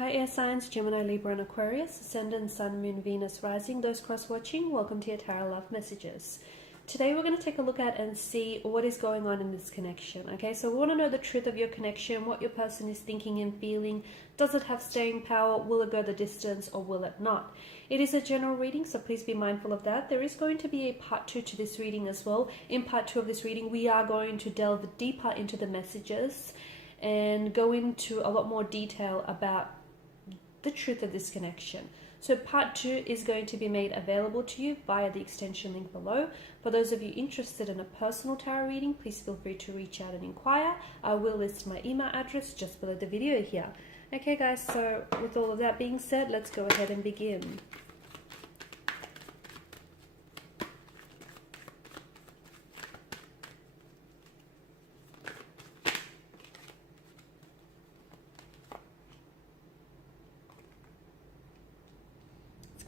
Hi air signs, Gemini, Libra and Aquarius, Ascendant, Sun, Moon, Venus, Rising. Those cross-watching, welcome to your Tarot Love Messages. Today we're going to take a look at and see what is going on in this connection. Okay, so we want to know the truth of your connection, what your person is thinking and feeling. Does it have staying power? Will it go the distance or will it not? It is a general reading, so please be mindful of that. There is going to be a part 2 to this reading as well. In part 2 of this reading, we are going to delve deeper into the messages and go into a lot more detail about the truth of this connection. So part 2 is going to be made available to you via the extension link below. For those of you interested in a personal tarot reading, please feel free to reach out and inquire. I will list my email address just below the video here. Okay guys, so with all of that being said, let's go ahead and begin.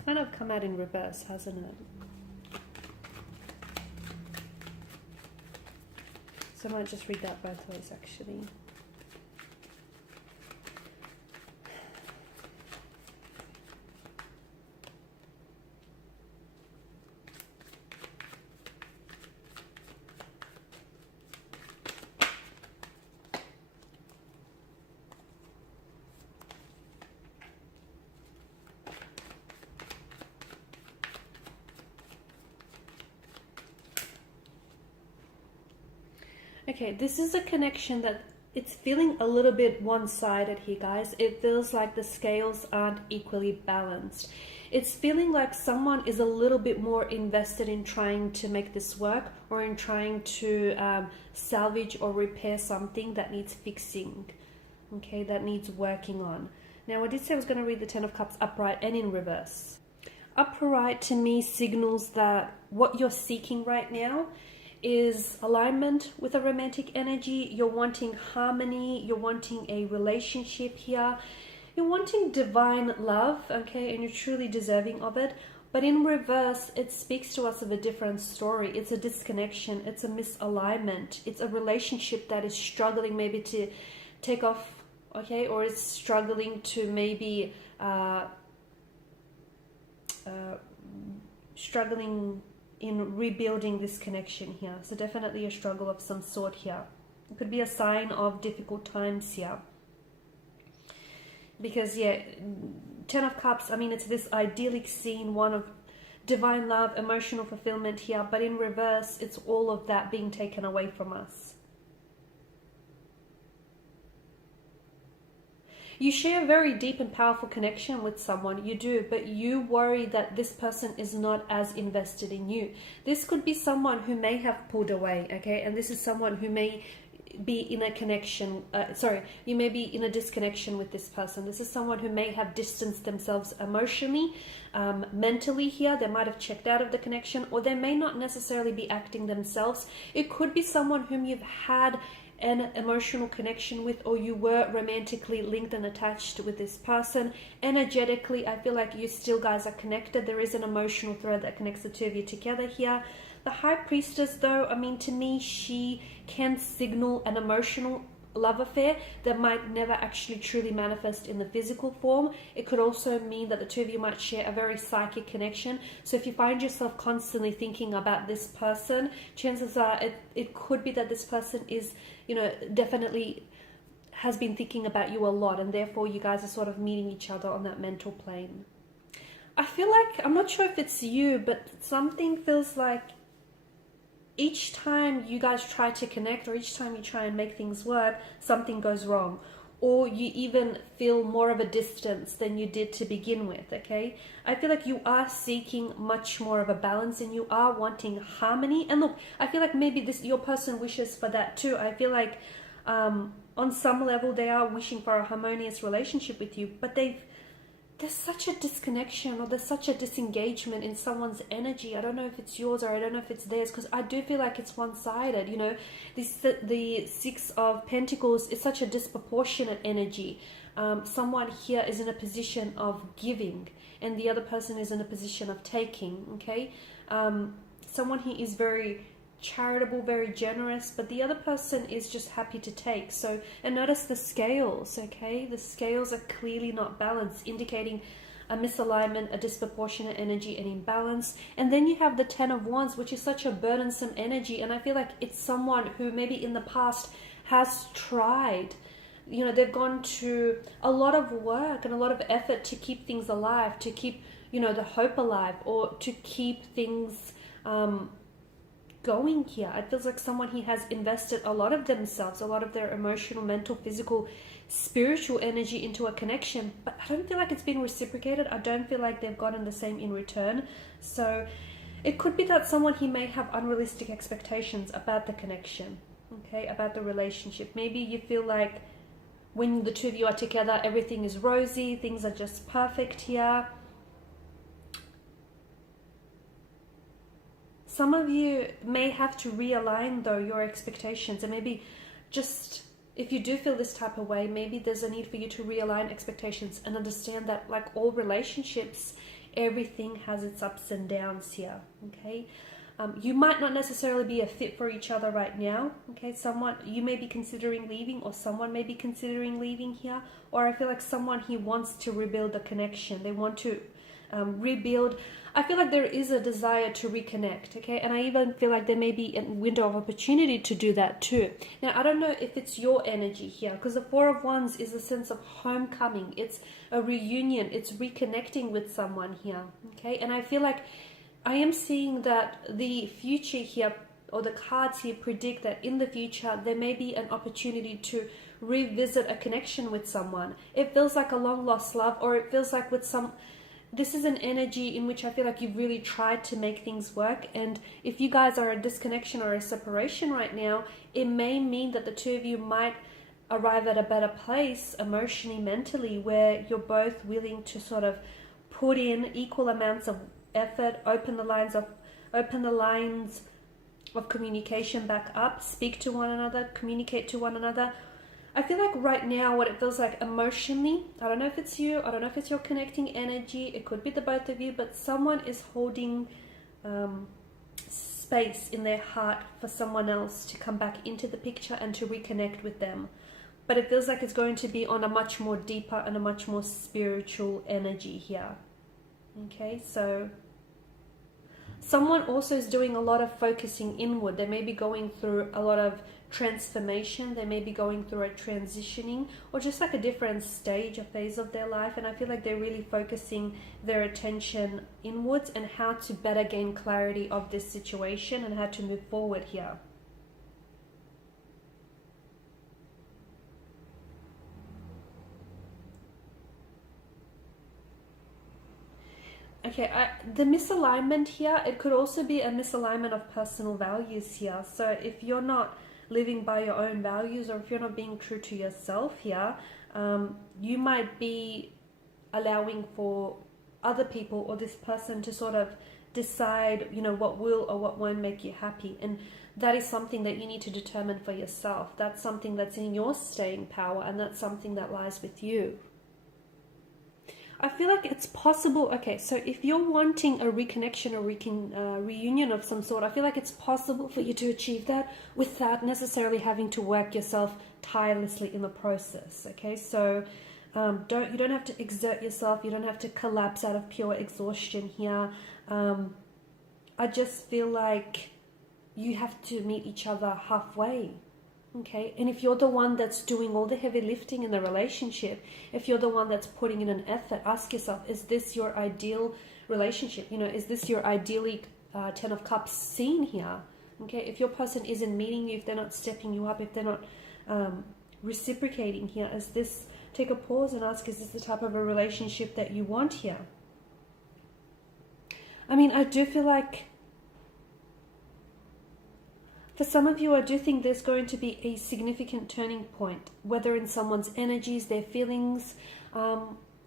Kind of come out in reverse, hasn't it? So I might just read that both ways actually. Okay, this is a connection that it's feeling a little bit one-sided here, guys. It feels like the scales aren't equally balanced. It's feeling like someone is a little bit more invested in trying to make this work or in trying to salvage or repair something that needs fixing, okay, that needs working on. Now, I did say I was going to read the Ten of Cups upright and in reverse. Upright to me signals that what you're seeking right now is alignment with a romantic energy. You're wanting harmony, you're wanting a relationship here, you're wanting divine love, okay, and you're truly deserving of it. But in reverse, it speaks to us of a different story. It's a disconnection, it's a misalignment, it's a relationship that is struggling maybe to take off, okay, or is struggling to maybe struggling in rebuilding this connection here. So definitely a struggle of some sort here. It could be a sign of difficult times here. Because yeah, Ten of Cups, I mean, it's this idyllic scene, one of divine love, emotional fulfillment here, but in reverse, it's all of that being taken away from us. You share a very deep and powerful connection with someone, you do, but you worry that this person is not as invested in you. This could be someone who may have pulled away, okay? And this is someone who may be in a connection, you may be in a disconnection with this person. This is someone who may have distanced themselves emotionally, mentally here. They might have checked out of the connection, or they may not necessarily be acting themselves. It could be someone whom you've had an emotional connection with, or you were romantically linked and attached with this person. Energetically, I feel like you still guys are connected. There is an emotional thread that connects the two of you together here. The High Priestess, though, I mean, to me, she can signal an emotional love affair that might never actually truly manifest in the physical form. It could also mean that the two of you might share a very psychic connection. So if you find yourself constantly thinking about this person, chances are it could be that this person is, you know, definitely has been thinking about you a lot, and therefore you guys are sort of meeting each other on that mental plane. I feel like, I'm not sure if it's you, but something feels like each time you guys try to connect, or each time you try and make things work, something goes wrong, or you even feel more of a distance than you did to begin with, okay? I feel like you are seeking much more of a balance, and you are wanting harmony. And look, I feel like maybe your person wishes for that too. I feel like on some level they are wishing for a harmonious relationship with you, but there's such a disconnection, or there's such a disengagement in someone's energy. I don't know if it's yours, or I don't know if it's theirs, because I do feel like it's one-sided, you know. The Six of Pentacles is such a disproportionate energy. Someone here is in a position of giving, and the other person is in a position of taking, okay? Someone here is very charitable, very generous, but the other person is just happy to take. So, and notice the scales, okay? The scales are clearly not balanced, indicating a misalignment, a disproportionate energy, and imbalance. And then you have the 10 of Wands, which is such a burdensome energy. And I feel like it's someone who maybe in the past has tried, you know, they've gone to a lot of work and a lot of effort to keep things alive, to keep, you know, the hope alive, or to keep things going here. It feels like someone he has invested a lot of themselves, a lot of their emotional, mental, physical, spiritual energy into a connection, but I don't feel like it's been reciprocated. I don't feel like they've gotten the same in return. So it could be that someone he may have unrealistic expectations about the connection, okay, about the relationship. Maybe you feel like when the two of you are together, everything is rosy, things are just perfect here. Some of you may have to realign, though, your expectations. And maybe just, if you do feel this type of way, maybe there's a need for you to realign expectations and understand that, like all relationships, everything has its ups and downs here, okay? You might not necessarily be a fit for each other right now, okay? Someone, you may be considering leaving, or someone may be considering leaving here. Or I feel like someone, he wants to rebuild the connection. They want to rebuild. I feel like there is a desire to reconnect, okay? And I even feel like there may be a window of opportunity to do that too. Now, I don't know if it's your energy here, because the 4 of Wands is a sense of homecoming. It's a reunion. It's reconnecting with someone here, okay? And I feel like I am seeing that the future here, or the cards here, predict that in the future there may be an opportunity to revisit a connection with someone. It feels like a long lost love, or it feels like with some... This is an energy in which I feel like you've really tried to make things work. And if you guys are a disconnection or a separation right now, it may mean that the two of you might arrive at a better place emotionally, mentally, where you're both willing to sort of put in equal amounts of effort, open the lines of communication back up, speak to one another, communicate to one another. I feel like right now what it feels like emotionally, I don't know if it's you, I don't know if it's your connecting energy, it could be the both of you, but someone is holding space in their heart for someone else to come back into the picture and to reconnect with them. But it feels like it's going to be on a much more deeper and a much more spiritual energy here. Okay, so someone also is doing a lot of focusing inward. They may be going through a lot of transformation. They may be going through a transitioning, or just like a different stage or phase of their life. And I feel like they're really focusing their attention inwards and how to better gain clarity of this situation and how to move forward here. Okay, the misalignment here, it could also be a misalignment of personal values here. So if you're not living by your own values, or if you're not being true to yourself here, you might be allowing for other people or this person to sort of decide, you know, what will or what won't make you happy. And that is something that you need to determine for yourself. That's something that's in your staying power, and that's something that lies with you. I feel like it's possible. Okay, so if you're wanting a reconnection or reunion of some sort, I feel like it's possible for you to achieve that without necessarily having to work yourself tirelessly in the process. Okay, so you don't have to exert yourself. You don't have to collapse out of pure exhaustion here. I just feel like you have to meet each other halfway. Okay, and if you're the one that's doing all the heavy lifting in the relationship, if you're the one that's putting in an effort, ask yourself, is this your ideal relationship? You know, is this your ideally 10 of Cups scene here? Okay, if your person isn't meeting you, if they're not stepping you up, if they're not reciprocating here, is this, take a pause and ask, is this the type of a relationship that you want here? I mean, I do feel like for some of you, I do think there's going to be a significant turning point, whether in someone's energies, their feelings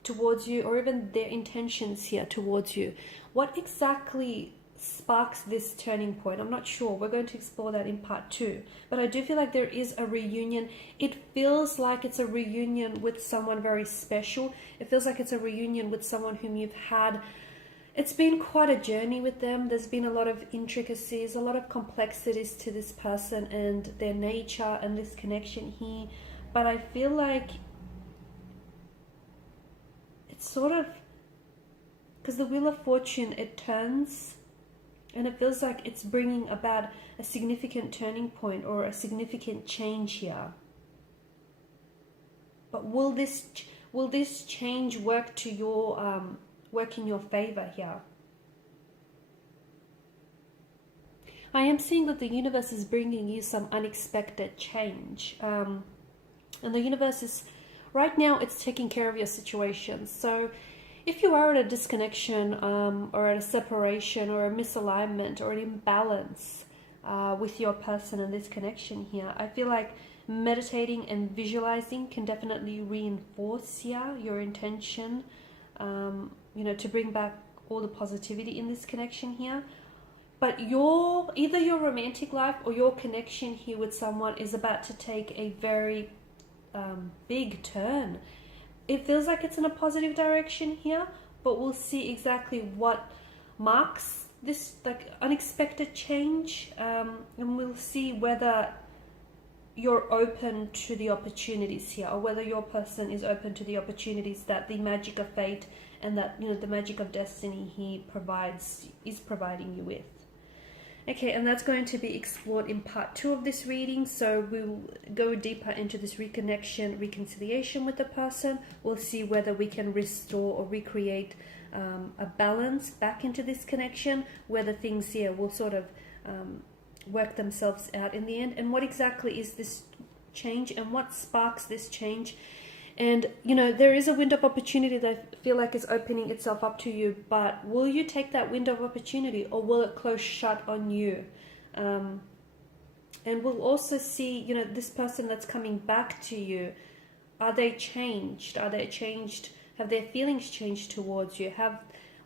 towards you, or even their intentions here towards you. What exactly sparks this turning point? I'm not sure. We're going to explore that in part 2. But I do feel like there is a reunion. It feels like it's a reunion with someone very special. It feels like it's a reunion with someone whom you've had it's been quite a journey with them. There's been a lot of intricacies, a lot of complexities to this person and their nature and this connection here. But I feel like it's sort of, because the Wheel of Fortune, it turns, and it feels like it's bringing about a significant turning point or a significant change here. But will this change work to your work in your favor here? I am seeing that the universe is bringing you some unexpected change, and the universe is right now, it's taking care of your situation. So if you are at a disconnection or at a separation or a misalignment or an imbalance with your person and this connection here, I feel like meditating and visualizing can definitely reinforce here your intention, you know, to bring back all the positivity in this connection here. But either your romantic life or your connection here with someone is about to take a very big turn. It feels like it's in a positive direction here, but we'll see exactly what marks this like unexpected change, and we'll see whether you're open to the opportunities here, or whether your person is open to the opportunities that the magic of fate and that, you know, the magic of destiny he is providing you with. Okay, and that's going to be explored in part 2 of this reading. So we'll go deeper into this reconnection, reconciliation with the person. We'll see whether we can restore or recreate a balance back into this connection, whether things here will sort of work themselves out in the end, and what exactly is this change and what sparks this change. And, you know, there is a window of opportunity that I feel like is opening itself up to you, but will you take that window of opportunity, or will it close shut on you? And we'll also see, you know, this person that's coming back to you, are they changed? Are they changed? Have their feelings changed towards you?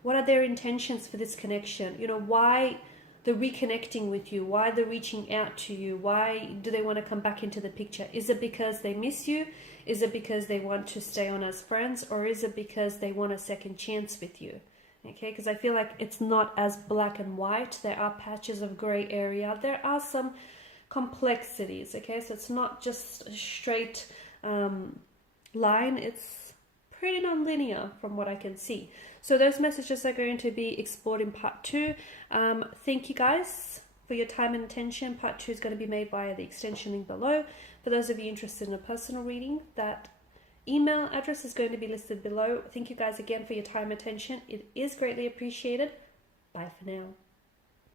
What are their intentions for this connection? You know, why the reconnecting with you? Why the reaching out to you? Why do they want to come back into the picture? Is it because they miss you? Is it because they want to stay on as friends? Or is it because they want a second chance with you? Okay, because I feel like it's not as black and white. There are patches of gray area. There are some complexities, okay? So it's not just a straight line. It's pretty non-linear from what I can see. So those messages are going to be explored in part 2. Thank you guys for your time and attention. Part 2 is going to be made via the extension link below. For those of you interested in a personal reading, that email address is going to be listed below. Thank you guys again for your time and attention. It is greatly appreciated. Bye for now.